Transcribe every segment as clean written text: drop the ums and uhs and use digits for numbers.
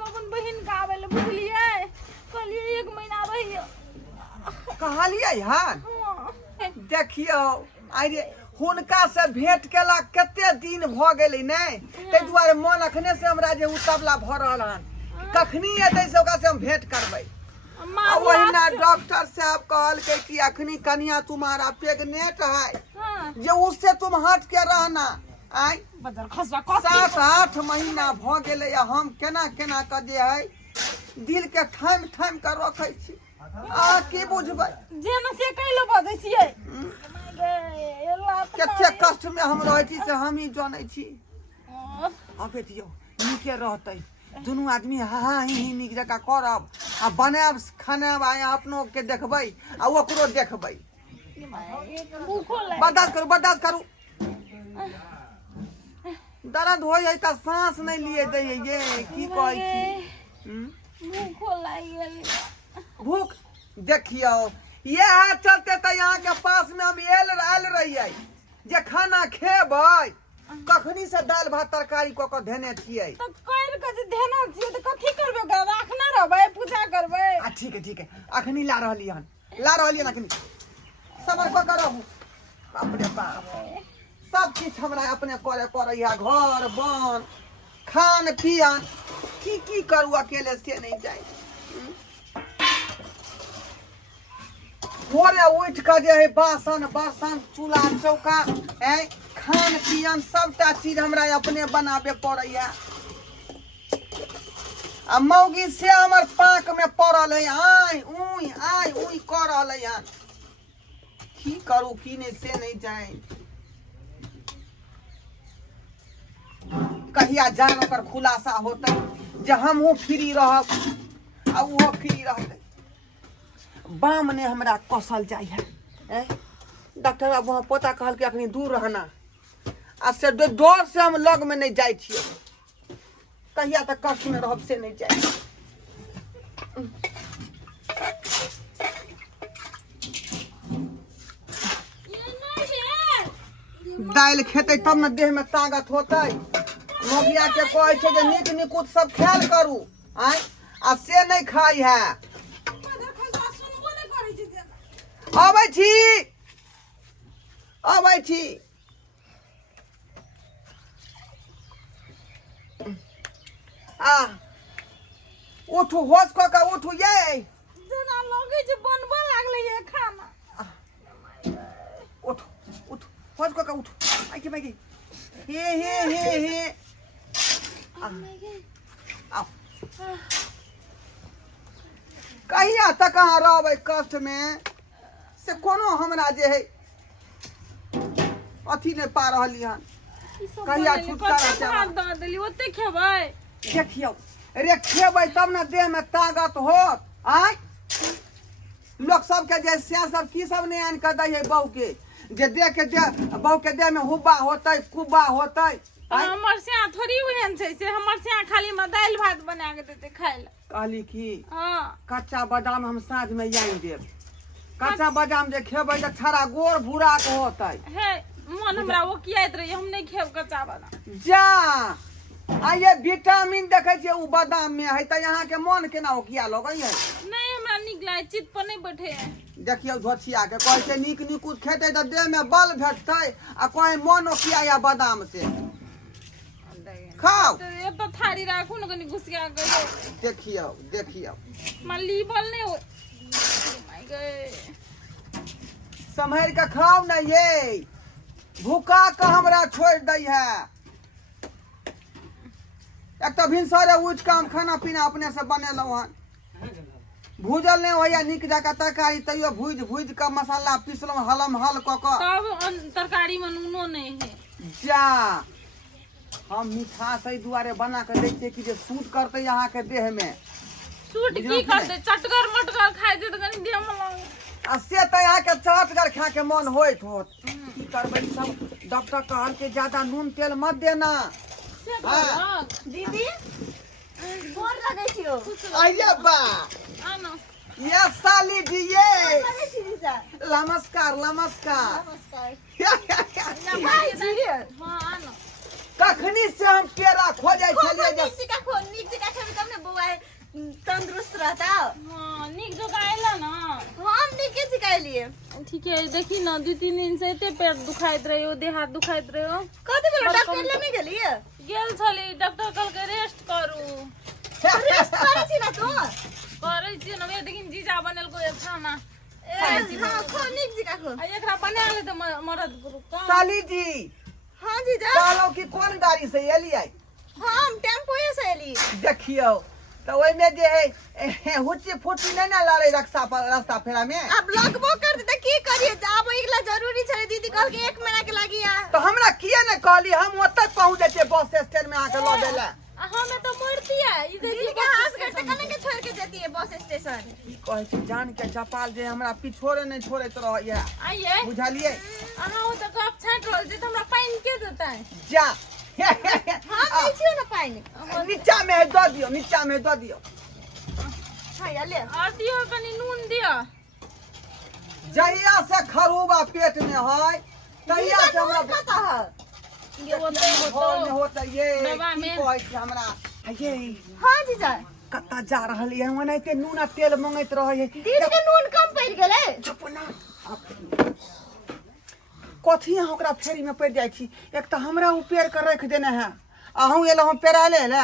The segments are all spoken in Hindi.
हम अपन बहन का आवे ले बुझलिए कहलिए 1 महीना रहियो कहलिए हन देखियो अरे हुनका से भेंट केला कते दिन भ गेलै नै तै दुआरे मन अखने से हमरा जे उतबला भ रहल हन कखनी एतै से ओकरा से हम भेंट करबै वहीना डॉक्टर साहब कहलकै कि अखनी कन्या तुम्हारा प्रेग्नेंट है जे उससे तुम हट के रहना आई बदल खसवा 7-8 महीना भ गेलै हम केना केना क जे है दिल के थाम थाम के रखै छी की बुझबै जे न से कैलो बजै छियै कते कष्ट में हम रहै छी से हम ही जानै छी अबे दियो नीके रहतै दुनू आदमी हाँ ही नीक जकाँ करब आ बनाब खाना अपनो के देखबै आ ओकरो देखबै बर्दाश्त करू दर्द हो जाए त सांस नहीं लिए दै ये की कहै छी भूखो लागि गेल भूख देखियो ये चलते त यहाँ के पास में हम आयल रहिए जे खाना खेबै कखनी से दाल भात तरकारी क के धेने छियै त कैर के जे धेना छियै त कथि करबै राखना रहबै पूजा करबै ठीक है अखनी ला रहलियन अखनी सबर क के रहू बाप रे बाप सब चीज हमरा अपने करे पड़ैया घर बन खान पियन की करू अकेले से नहीं जाए भोरे उठ के जे है बासन चूल्हा चौका है खान पियन सबटा चीज हमरा अपने बनाबे पड़ैया आ मौगी से हमर पाक में पड़ल है आई उई कर रहल है की करू की नहीं से नहीं जाए कहिया जान ओकर खुलासा होतै जे हमहूँ फ्री रहब आ उहो फ्री रहतै बाम ने हमरा कसल जाय है डॉक्टर बाबू वहाँ पोता कहल के अखनी दूर रहना आ से डर से हम लग में नहीं जाय छियै कहिया तक कष्ट में रहब से नहीं जाय दाल खेते तब न देह में ताकत होतै मोगिया के कहै छै जे नीक निकुत सब ख्याल करू आ से नहीं खाई है अबै छी उठू होश क के उठू ये जेना लगे जे बनबे लागले ये खाना उठू होश क के उठू आई के भाई हे आओ कहिया तक कहाँ रहबै कष्ट में से कोनो हमरा जे है अथी नहीं पा रहली हन कहिया छुटकारा दे देली ओते खेबै देखियो रे खेबै तब न देह में ताकत होत आय लोग सब के जे से सब की सब ने आन के दै है बहू के जे देह के बहू के देह में हुब्बा होतै कुब्बा होतै हमर से थोड़ी ओहन छै से हमर से खाली में दाल भात बना के देते खाय ले कहली की हां कच्चा बादाम हम साँझ में आनि देब कच्चा बादाम जे खेबै त छड़ा गोर भूरा के होतै हे मन हमरा वो कियात रही हम नहीं खेब कच्चा बादाम जा आ ये विटामिन देखे छे उ बादाम में है त यहाँ के मन केना हो किया लगै है नहीं हमरा निक लागे चित पर नहीं बैठे है देखियो धोछिया के कहै छै नीक निकुत खेतै त देह में बल भेटतै आ कहै मन किया या बादाम से खाओ ये तो थारी राखू न कनी घुसिया गयो देखियो मल्ली बोल नहीं हो माय गॉड संभर के खाओ न ये भूखा के हमरा छोड़ दै है एक तो भिनसरे उठ के हम खाना पीना अपने से बनेलहुँ हन भूजल नहीं होया निक जका तरकारी तैयो भूज के मसाला पीसलहुँ हलम हल क के तब तरकारी में नूनो नहीं है जा हम मिठास एहि दुआरे बना के दै छियै कि जे सूट करतै यहाँ के देह में सूट की करते चटगर मटगर खाइ छै त कनी देह में लग आ से त यहाँ के चटगर खा के मन होत की करबै सब डॉक्टर कहल के ज्यादा नून तेल मत देना दीदी गोर लगे छियो अरे बा आनो ये साली जी ये लगे छी दीदा नमस्कार नमस्कार हां आनो कखनी से हम केरा खोजै छलिए नीचे का खो नीचे का खेबे तब ने ठीक है देखी ना 2-3 दिन से एते पेट दुखाइत रहे हो देह हाथ दुखाइत रहे हो कथि बोल डॉक्टर ले नहीं गेली गेल छली डॉक्टर कहल के रेस्ट करू रेस्ट करे छी ना तू करे छी ना मैं देखिन जीजा बनल को खाना हां खो निक जी का खो आ एकरा बना ले त मरद गुरु का साली जी हां जीजा कहलो कि कौन गाड़ी से एलियै हम टेम्पो से एली देखियो तो ओइ में जे है हुच्ची फुच्ची नहीं ना लड़े रास्ता फेरा में अब लगबो कर दे की करिए जाब एकला जरूरी छले दीदी कहल के 1 महीना के लागी आ तो हमरा किए ने कहली हम ओतै पहुंच जेते बस स्टैंड में आके ल देला हमें तो मरती है ई दीदी के हाथ करते कने के छोड़ के जेती है बस स्टेशन की कहै छी जान के चपाल जे हमरा पिछोड़े नहीं छोड़ैत रहैया आइए बुझलिए अहाँ ओ त कप छाट रहल जे हमरा पानी के देता है जा हां दै छियो ना पानी नीचा में है दो दियो नीचा में दो दियो हां या ले और दियो कनी नून दियो जहिया से खरूबा पेट में है तहिया से हमरा पता है ये होते में होता ये दवा की में। कहै छी हमरा ये हां जीजा कत्ता जा रहल है ओनाइते नून आ तेल मंगैत रहै है दीदी के नून कम पड़ गेलै चुप ना कथी यहाँ ओकरा फेरी में पड़ जाइ छी एक तो हमरा उ पेड़ के रख देने है अहूँ एलो हम पेराले ले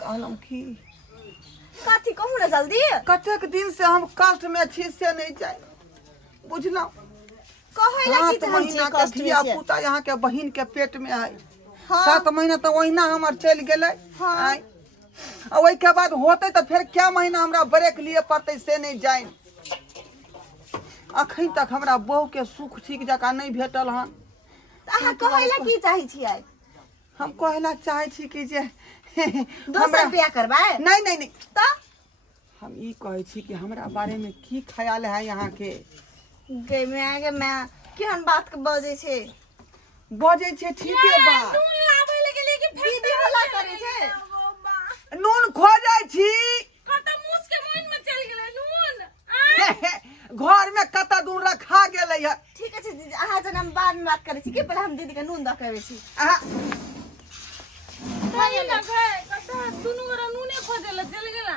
कहलहुँ की कथि कहू ना जल्दी कतेक दिन से हम कष्ट में छी से नहीं जाए बुझलहुँ कहै ला की 7 चाहै महीना छी के कष्ट धिया में पुता यहाँ के बहिन के पेट में है हाँ। 7 महीना तो ओहिना हमर चल गेलै हाँ। आय। आ ओहि के बाद होते तो फिर क्या महीना हमरा ब्रेक लिए पड़ते से नहीं जाए अखन तक हमरा बहू के सुख ठीक जका नहीं भेटल हन अहाँ कहै ला की चाहै छी आइ हम कहला चाहे छी कि जे दोसर बियाह करबै नहीं नहीं नहीं त हम ई कहै छी कि हमरा बारे में की ख्याल है यहाँ के गे में आगे मैं केहन बात के बजै छै बजे छे ठीके बा नून लाबै ले गेली कि दीदी हल्ला करै छै नून खोजै छी कत मुस के मोइन में चल गेलै नून घर में कता दूर रखा गेलै है ठीक छै दीदी अहाँ जन हम बाद में बात करै छी कि पहले हम दीदी के नून द के आबै छी अहाँ ताई ना गए कत दुनु गोरा नूने खोजे ले चल गेला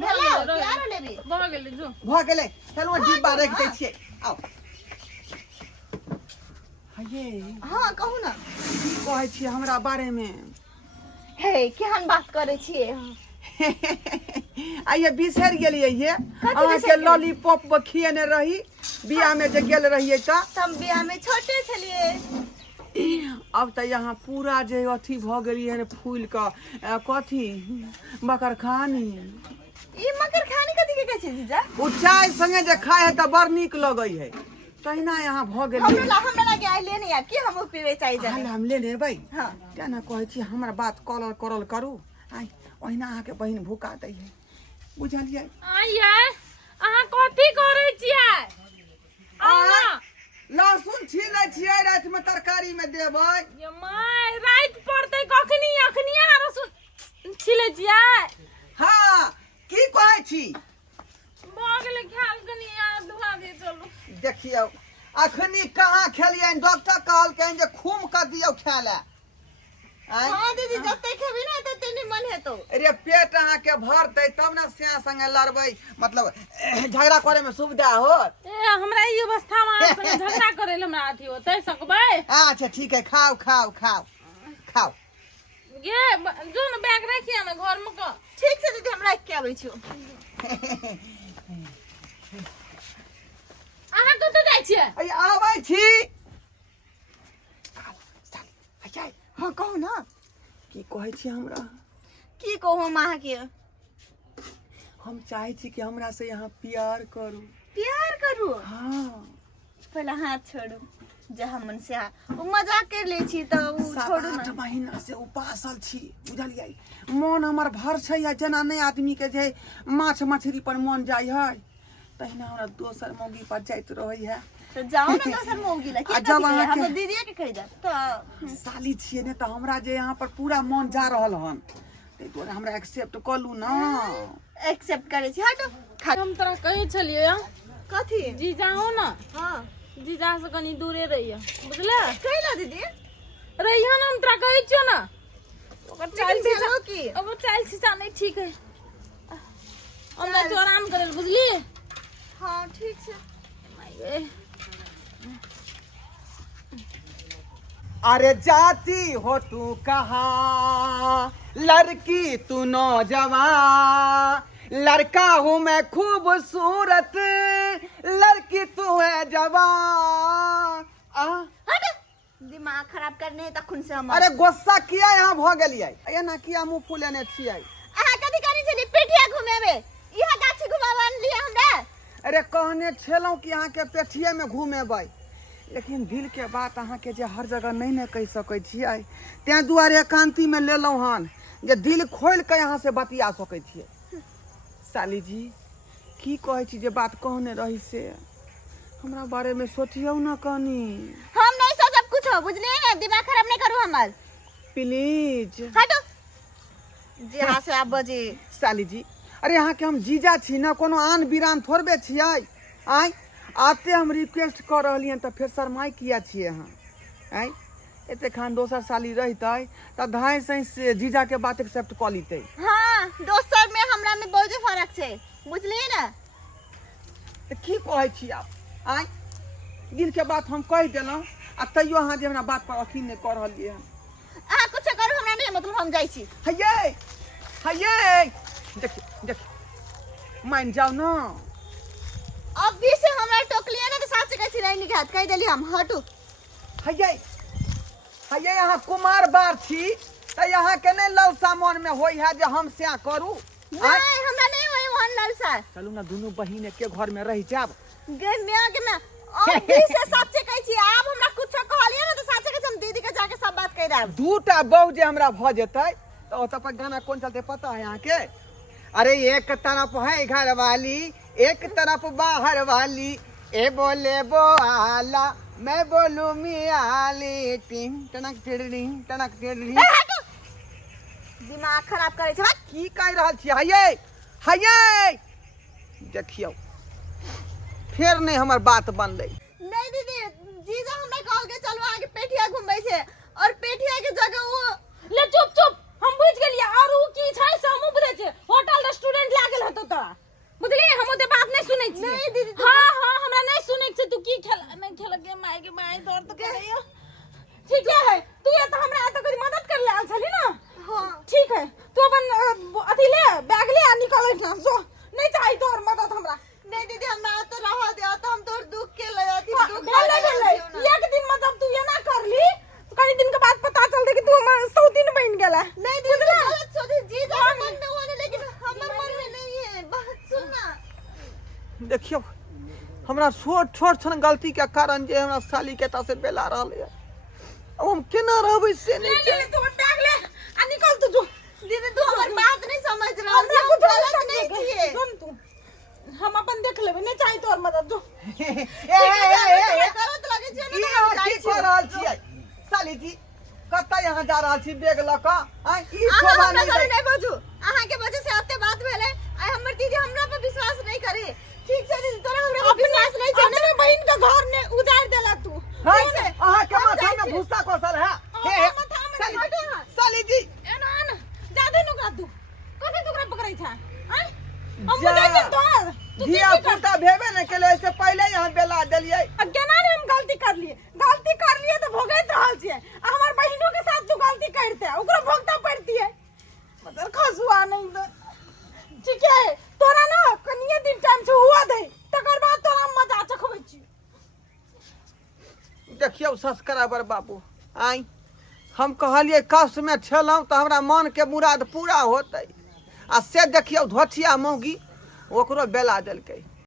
भेलै यार लेबी भ गेलै जो भ गेलै चलो डिब्बा रख दै छियै आओ ये हां कहू ना की कहै छी हमरा बारे में हे केहन बात करै छियै आइए बिसर गेलिए ये अहाँ बिसरि के गेलियै? लॉलीपॉप खिएने रही बियाह में जे गेल रहिए त हम बियाह में छोटे छलिए अब तो यहाँ पूरा जे अथी भ गेलिए फूल का कथी बकरखानी ई मकर खानी कथि के कहै छै जीजा उ चाय संगे जे खाए है त बड़ नीक लगै है तहिना यहाँ भ गेलिए हमरा लगे आइ लेने आब कि हम पीबे चाहि जाने हम ले लेबै हां क्या कहै छी हमरा बात करल करू आइ ओहिना अहाँके बहिन भूका दै है बुझलियै आइए अहाँ कथी करै छियै आउ ना लहसुन छीलै छियै राति में तरकारी में देबै ये माय रात पड़तै कखनी अखनी अहाँ रसुन छिलै छियै हाँ की कहै छी भ गेलै ख्याल कनी यार दुआ दे चलू देखियो अखनी कहाँ खेलिए डॉक्टर कहलकैन जे खूम कर दियो खाय ले हां दीदी जते खेबी ना तते निमन हेतो अरे पेट अहाँ के भरतै तब ना सिया संगे लड़बै मतलब झगड़ा करे में सुविधा हो ए हमरा ई अवस्था में अहाँ संगे झगड़ा करे ले हमरा अथी होतै सकबै अच्छा ठीक है खाओ खाओ खाओ खाओ गे जो न बैग रखिए ना घर में का ठीक छै दीदी हमरा के आबै छियो अहाँ कतऽ जाइ छियै अय आबै छी आय हां कहू ना की कहै छी हमरा की कहू हम अहाँ के हम चाहे छी कि हमरा से यहाँ प्यार करू प्यार करू हाँ पहले हाथ छोड़ू जे हमन से उ मजाक कर ले छी त उ छोड़ू 7-8 ना महीना से उपासल छी बुझलियै मन हमर भर छै या जना नहीं आदमी के जे माछ मछली पर मन जाय है तहिना हमरा दोसर मौगी पर जाइत रहै है तो जाओ ना दोसर मौगी ला आ जब अहाँ हम के- तो दीदी के कह जा तो साली छियै ने तो हमरा जे यहाँ पर पूरा मन जा रहल हन तै दुआरे हमरा एक्सेप्ट कर लू ना एक्सेप्ट करे छी हट हम तोरा कहै छलियै कथी जीजा हो ना हां जीजा से कनी दूरे रहिए बुझले कहला दीदी रहिए ना हम तोरा कहै छियौ ना ओकर चाल लेकिन भेलो की ओकर चाल छिसा नहीं ठीक है हमरा तो आराम करल बुझली। हाँ ठीक से। अरे जाती हो तू कहाँ, लड़की तू नौजवान, लड़का हूँ मैं खूबसूरत, लड़की तू है जवान। हट, दिमाग खराब करने तक खुन से हम। अरे गुस्सा किया यहाँ भ गेलियै, ये ना किया मुंह फुलेने छियै। अहाँ कथी करै छली पेठिया घुमेबे, इहा गाछी घुमावन लिया हमरा। अरे कहने छलौं कि अहाँ के पेठिए में घुमेबै, लेकिन दिल के बात अहाँ के जे हर जगह नहीं ने कह सकै छियै, तैं दुआरे एकांती में लेलौं हन जे दिल खोल के यहाँ से बतिया सकै छियै। साली जी की कहै छी जे बात कहने रही से हमरा बारे में सोचियौ ना कनी। हम नहीं सोचब कुछ हो, बुझलिए ना, दिमाग खराब नहीं करू हमर प्लीज। हटो जे यहाँ से आप बजे। साली जी अरे यहाँ के हम जीजा छी ना, कोनो आन बिरान थोड़बे छियै। आय आते हम रिक्वेस्ट कर रही हैं तो फिर शर्माई किया छियै अहाँ। आय एते खान दोसर साली रहते तो धाय से जीजा के बात एक्सेप्ट कऽ लीते। हाँ दोसर में हमरा में बहुत फर्क छै, बुझलिए ना। तो की कहै छी आप? आय दिल के बात हम कह देलौं आ तैयो अहाँ जे हमरा बात पर यकीन नहीं कर रहलियै हन। अहाँ कुछ करू हमरा नहीं, मतलब हम जाइ छी। हये हये देखिए मान जाओ ना। अभी से हमरा टोकलिया ना तो साथ से कैसी नहीं निकात कह देली हम। हटू हये हये यहाँ कुमार बार छी तो यहाँ के नहीं ललसा मन में होई है जे हम से करू। नहीं हमरा नहीं होई वहन लालसा। चलू ना दोनों बहिन के घर में रह जाब। गे मियां के मैं अभी से सच्चे कहै छी, आब हमरा कुछ कहलिए ना तो साचे के हम दीदी के जाके सब बात कह देब। दूटा बहू जे हमरा भ जेतै तो ओत पर गाना कौन चलते पता है यहाँ के? अरे एक तरफ है घर वाली, एक तरफ बाहर वाली, ए बोले बो आला, मैं बोलू मियाली, टिंग टनक टिडिंग टनक टिडिंग। हटू दिमाग खराब करे छै। की कह रहल छी? हये हये देखियो फिर नहीं हमर बात बनलै। नहीं दीदी, जीजा हमरा कहल के चलो आगे पेठिया घुमबै छै और पेठिया के जगह वो। ले चुप चुप, हम बुझ गेलिए। और उ की छै से हम बुझे छै, होटल रेस्टोरेंट लागल हतो त बुझली। हम ओते बात नहीं सुनै छी। नहीं दीदी, हां हां हमरा नहीं सुनै छै। तू की खेल नहीं खेल के माय के माय दर्द करैयो। ठीक है तू ये तो हमरा एत कोई मदद कर ले आल छली ना। हां ठीक है तू अपन अथी ले बैग ले आ निकल ना जो। नहीं चाहिए तोर मदद हमरा। नहीं दीदी हमरा तो रहा दे, तो हम तोर दुख के ले आती। दुख भेले एक दिन मतलब तू ये ना कर ली तो कई दिन के बाद पता चलते कि तू हमर 100 दिन बन गेला। नहीं दीदी गलत सोची, जीजा के मन में होने, लेकिन हमर मन में नहीं है। बात सुनना। देखियो हमरा छोट छोट छन गलती के कारण जे हमरा साली के ता से बेला रहल है। अब हम केना रहबै से नहीं ले तू बैग ले आ निकल तू जो। दीदी तू हमर बात नहीं समझ रहा हमरा है, कुछ गलत नहीं छिए। सुन तू हम अपन देख लेबे। नहीं चाहिए तोर मदद जो। गलत लगे छै ई ना। अहाँ की कऽ रहल छियै? साली जी कतऽ यहाँ जा रहल छी बैग लऽ कऽ? आय ई अहाँ शोभा हमरा नहीं घर दै। नहीं बाजू, अहाँ के वजह से ओते बात भेले। आइ हमर दीदी हमरा पर विश्वास नहीं करे। ठीक छै दीदी, तोरा हमरा पर विश्वास नहीं छै ना। अपने बहन के घर ने उजाड़ देला तू। अहाँ के माथा में भूसा कोसल है। हे माथा में हटो ना। साली जी एना न जादे नुकरा तू कथि टुकड़ा पकड़ै छै? आय हम जा। बुझै छी तोर तू की धिया कर। पुता भेबे नहीं केले, इससे पहले यहाँ बेला देलियै। केना ने हम गलती कर लिए तो भोगैत रहल छियै। आ हमर बहिनों के साथ तू गलती करते ओकरो भोगता पड़ती है। मतलब खसुआ नहीं दे। ठीक है तोरा ना कनिए दिन टाइम से हुआ दे, तकर बाद तोरा मजा चखबै छी। देखियो सब्सक्राइबर बाबू, आई हम कहलिए कष्ट में छलौं तो हमरा मन के मुराद पूरा होतै। आ से देखियो धोथिया मौगी ओकरो बेला देलकै।